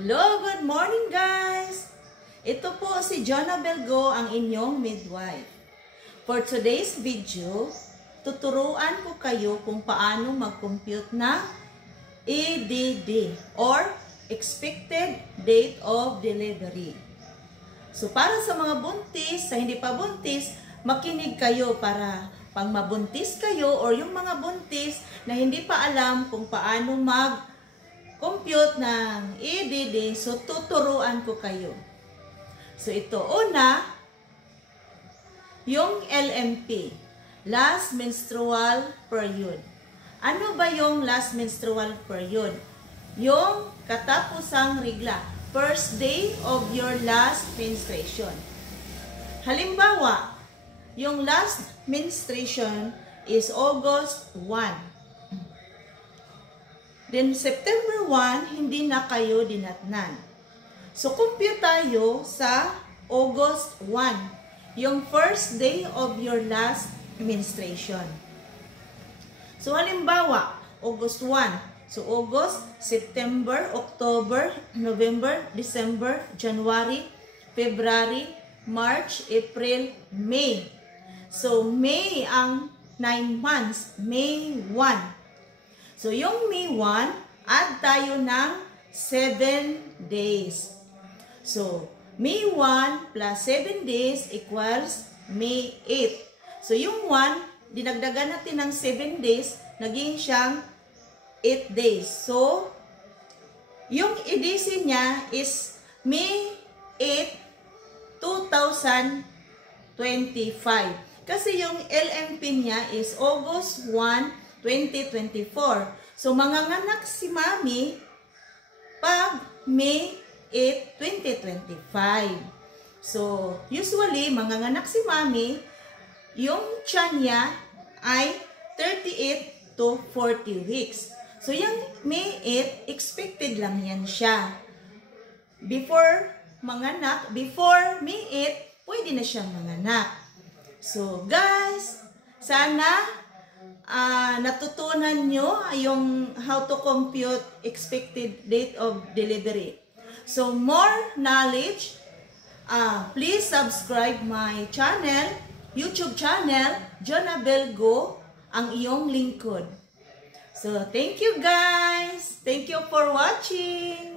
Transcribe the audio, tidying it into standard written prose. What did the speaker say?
Hello, good morning guys! Ito po si Jonabel Go, ang inyong midwife. For today's video, tuturuan ko kayo kung paano mag-compute na EDD or Expected Date of Delivery. So para sa mga buntis, sa hindi pa buntis, makinig kayo para pang mabuntis kayo or yung mga buntis na hindi pa alam kung paano mag-compute ng EDD, so tuturuan ko kayo. So ito, una, yung LMP, last menstrual period. Ano ba yung last menstrual period? Yung katapusang regla, first day of your last menstruation. Halimbawa, yung last menstruation is August 1. Then September 1, hindi na kayo dinatnan. So compute tayo sa August 1, yung first day of your last menstruation. So halimbawa, August 1. So August, September, October, November, December, January, February, March, April, May. So May ang 9 months, May 1. So, yung May 1, add tayo ng 7 days. So, May 1 plus 7 days equals May 8. So, yung 1, dinagdagan natin ng 7 days, naging siyang 8 days. So, yung EDC niya is May 8, 2025. Kasi yung LMP niya is August 1, 2024. So, manganganak si Mami pag May 8, 2025. So, usually, manganganak si Mami, yung tiyan niya ay 38 to 40 weeks. So, yung May 8, expected lang yan siya. Before manganak, before May 8, pwede na siyang manganak. So, guys, sana natutunan nyo yung how to compute expected date of delivery. So, more knowledge, please subscribe my channel, YouTube channel, Jonabel Go, ang iyong lingkod. So, thank you guys! Thank you for watching!